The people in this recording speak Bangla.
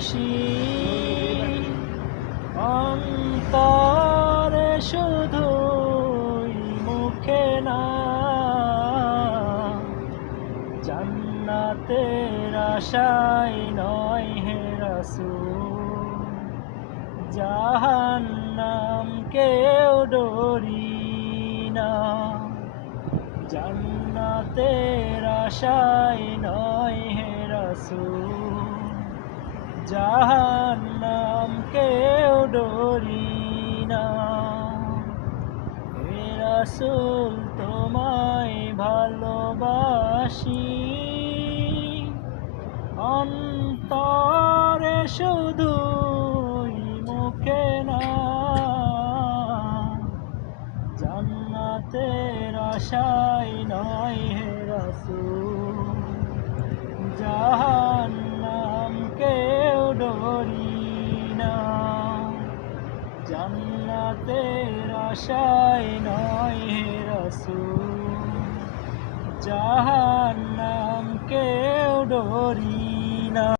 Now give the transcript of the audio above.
বাসি অন্তরে শুধুই মুখে না জান্নাতের আশায় নয় হে রাসূল জাহান্নাম কেউ ডরি না জান্নাতের আশায় নয় হে রাসূল জাহান্নাম কেউ ডরি না হে রাসূল তোমায় ভালোবাসি অন্তরে শুধুই মুখে না জান্নাতের আশায় নয় হে রাসূল জাহান্নাম কেউ ডরি না জান্নাতের আশায় নয় হে রাসূল জাহান্নাম কেউ ডরি না।